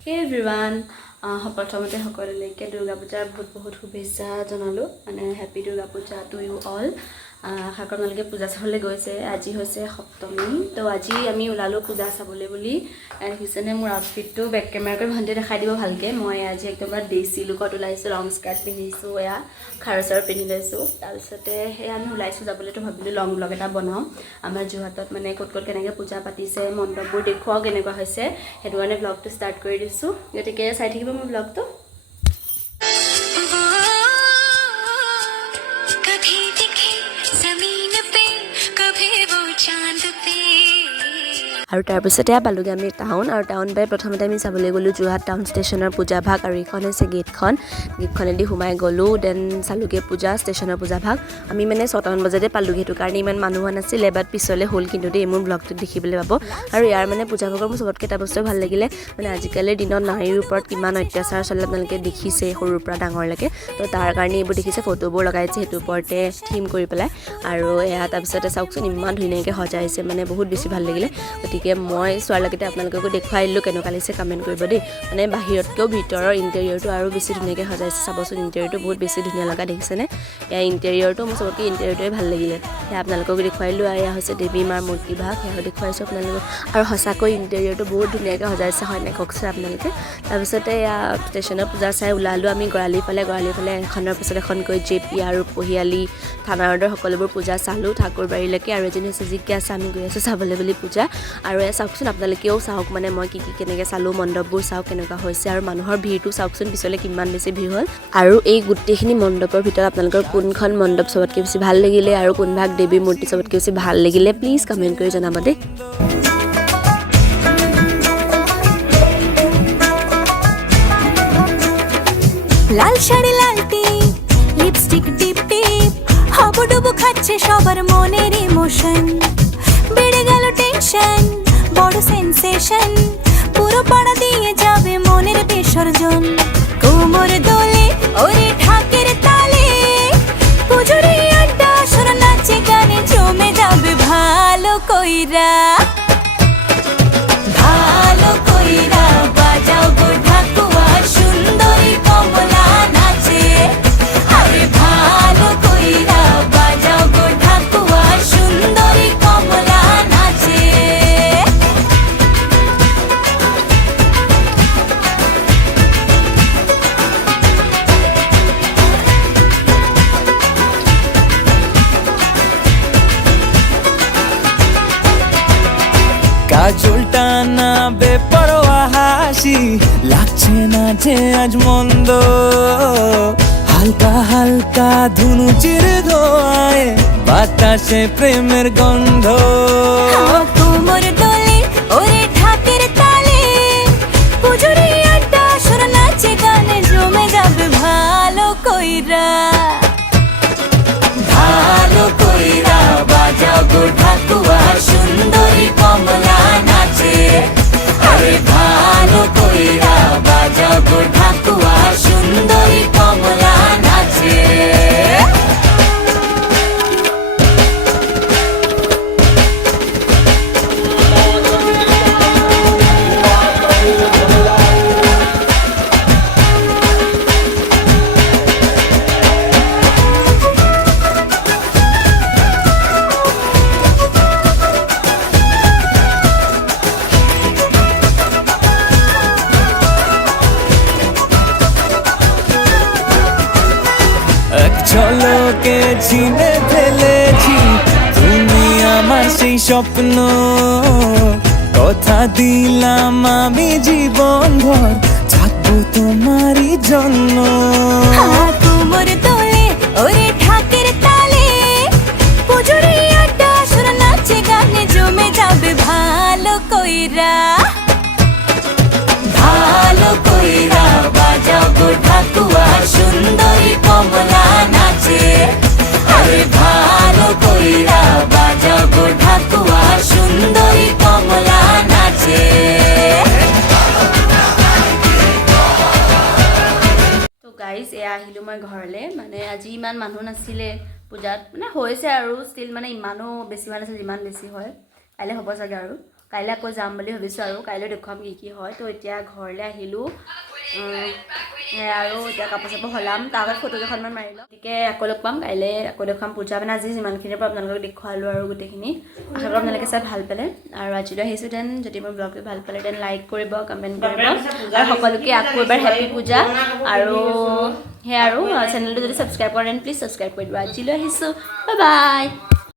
Hey everyone, প্ৰথমতে সকলোলৈকে দুৰ্গা পূজাৰ বহুত শুভেচ্ছা জনালো মানে happy Durga Puja to you all আশা কৰোঁ আপোনালোকে পূজা চাবলৈ গৈছে আজি হৈছে সপ্তমী তো আজি আমি ওলালো পূজা চাবলৈ বুলি দেখিছেনে মোৰ আউটফিটটো বেক কেমেৰা কৰি ভণ্টি দেখাই দিব ভালকে মই আজি একদম দেশী লুকত ওলাইছো লং স্কাৰ্ট পিন্ধিছো এয়া খাৰচাৰ পিন্ধি লৈছো তাৰপিছতে সেই আমি ওলাইছো যাবলৈ তো ভাবিলো লং ব্লগ এটা বনাও আমাৰ যোৰহাটত মানে ক'ত কেনেকৈ পূজা পাতিছে মণ্ডপবোৰ দেখুৱাও কেনেকুৱা হৈছে সেইটো কাৰণে ব্লগটো ষ্টাৰ্ট কৰি দিছো গতিকে চাই থাকিব মোৰ ব্লগটো আৰু তাৰপিছতে পালোগে আমি টাউন আৰু টাউন পাই প্ৰথমতে আমি চাবলৈ গ'লো যোৰহাট টাউন ষ্টেচনৰ পূজা ভাগ আৰু এইখন হৈছে গেটখনেদি সোমাই গ'লো দেন চালোগে পূজা ষ্টেচনৰ পূজা ভাগ আমি মানে 6টা মান বজাতে পালোগে সেইটো কাৰণে ইমান মানুহ নাছিলে বাট পিছলে হ'ল কিন্তু দেই মোৰ ব্লগটোত দেখিবলৈ পাব আৰু ইয়াৰ মানে পূজা ভাগৰ মোৰ চবতকৈ এটা বস্তু ভাল লাগিলে মানে আজিকালিৰ দিনত নাৰীৰ ওপৰত কিমান অত্যাচাৰ চলে আপোনালোকে দেখিছে সৰুৰ পৰা ডাঙৰলৈকে তো তাৰ কাৰণে এইবোৰ দেখিছে ফটোবোৰ লগাইছে সেইটো ওপৰতে থিম কৰি পেলাই আৰু এয়া তাৰপিছতে চাওকচোন ইমান ধুনীয়াকৈ সজাইছে মানে বহুত বেছি ভাল লাগিলে গতিকে মই চোৱাৰ লগতে আপোনালোককো দেখুৱাই দিলোঁ কেনেকুৱা লাগিছে কমেণ্ট কৰিব দেই মানে বাহিৰতকৈও ভিতৰৰ ইণ্টেৰিয়ৰটো আৰু বেছি ধুনীয়াকৈ সজাইছে চাবচোন ইণ্টেৰিয়ৰটো বহুত বেছি ধুনীয়া লগা দেখিছেনে এয়া ইণ্টেৰিয়ৰটো মোৰ চবতকৈ ইণ্টেৰিয়ৰটোৱে ভাল লাগিলে সেয়া আপোনালোকক দেখুৱাই দিলোঁ এয়া হৈছে দেৱী মাৰ মূৰ্তি ভাগ সেয়া দেখুৱাইছোঁ আপোনালোকক আৰু সঁচাকৈ ইণ্টেৰিয়ৰটো বহুত ধুনীয়াকৈ সজাইছে হয় নাই কওকচোন আপোনালোকে তাৰপিছতে এয়া ষ্টেচনৰ পূজা চাই ওলালোঁ আমি গৰালি ফালে এখনৰ পিছত এখনকৈ জেপি আৰু পহিয়ালি থানাৰদৰ সকলোবোৰ পূজা চালোঁ ঠাকুৰবাৰীলৈকে আৰু এজনী হৈছে জিজ্ঞাসা আমি গৈ আছোঁ চাবলৈ বুলি পূজা আৰু এয়া চাওকচোন আপোনালোকেও চাওক মানে মই কি কেনেকৈ চালোঁ মণ্ডপবোৰ চাওক কেনেকুৱা হৈছে আৰু মানুহৰ ভিৰটো চাওকচোন পিছলৈ কিমান বেছি ভিৰ হ'ল আৰু এই গোটেইখিনি মণ্ডপৰ ভিতৰত আপোনালোকৰ কোনখন মণ্ডপ চবতকৈ বেছি ভাল লাগিলে আৰু কোনভাগ দেৱী মূৰ্তি চবতকৈ বেছি ভাল লাগিলে প্লিজ কমেণ্ট কৰি জনাব দেই লাল শাড়ি লালটি লিপস্টিক টিপ টিপ হাবুডুবু খাচ্ছে সবার মনের ইমোশন বেড়ে গেল টেনশন বড় সেন্সেশন পুরো পাড়া দিয়ে যাবে মনের বিসর্জন কোমর দোলে ওরে ঢাকের তালে পুজোরে আড্ডা সুর নাচে গানে জমে যাবে ভালো কইরা বাজাও গো ঢাকুয়া সুন্দরী কমলা নাচে আরে ভালো কইরা বাজাও গো ঢাকুয়া সুন্দরী কমলা নাচে কাজলটা না বেপরোয়া হাসি লাগছে না যে আজ মন্দ হালকা হালকা ধুনুচির ধোয়ায় বাতাসে প্রেমের গন্ধ কোমর দোলে ওরে ঢাকের তালে পুজোরে আড্ডা সুর নাচে গানে জমে যাবে ভালো কইরা বাজাও গো ঢাকুয়া সুন্দরী কমলা নাচে আরে ভালো কইরা বাজাও গো ঢাকুয়া সুন্দরী কমলা নাচে ঝলকে ছিনে ফেলেছি তুমি আমার সেই স্বপ্ন কথা দিলাম আমি জীবন ভর থাকবো তোমারই জন্য কোমর দোলে ওরে ঢাকের তালে পুজোরে আড্ডা সুর নাচে গানে জমে যাবে ভালো কইরা বাজাও গো ঢাকুয়া সুন্দরী কমলা নাচে আরে ভালো কইরা বাজাও গো ঢাকুয়া সুন্দরী কমলা নাচে তো গাইজ এয়া আহিলোঁ মই ঘৰলৈ মানে আজি ইমান মানুহ নাছিলে পূজাত মানে হৈছে আৰু ষ্টিল মানে ইমানো বেছি হোৱা নাছিল যিমান বেছি হয় কাইলৈ হ'ব চাগে আৰু কাইলৈ আকৌ যাম বুলি ভাবিছোঁ আৰু কাইলৈ দেখুৱাম কি হয় তো এতিয়া ঘৰলৈ আহিলোঁ আৰু এতিয়া কাপোৰ চাপোৰ সলাম তাৰ আগত ফটো কেইখনমান মাৰি লওঁ গতিকে আকৌ লগ পাম কাইলৈ আকৌ দেখুৱাম পূজা মানে আজি যিমানখিনিৰ পৰা আপোনালোকক দেখুৱালোঁ আৰু গোটেইখিনি আশা কৰোঁ আপোনালোকে চাই ভাল পালে আৰু আজিলৈ আহিছোঁ দেন যদি মোৰ ব্লগটো ভাল পালে দেন লাইক কৰিব কমেণ্ট কৰিব আৰু সকলোকে আকৌ এবাৰ হেপী পূজা আৰু সেয়া আৰু চেনেলটো যদি ছাবস্ক্ৰাইব কৰে দেন প্লিজ ছাবস্ক্ৰাইব কৰি দিব আজিলৈ আহিছোঁ বাই বাই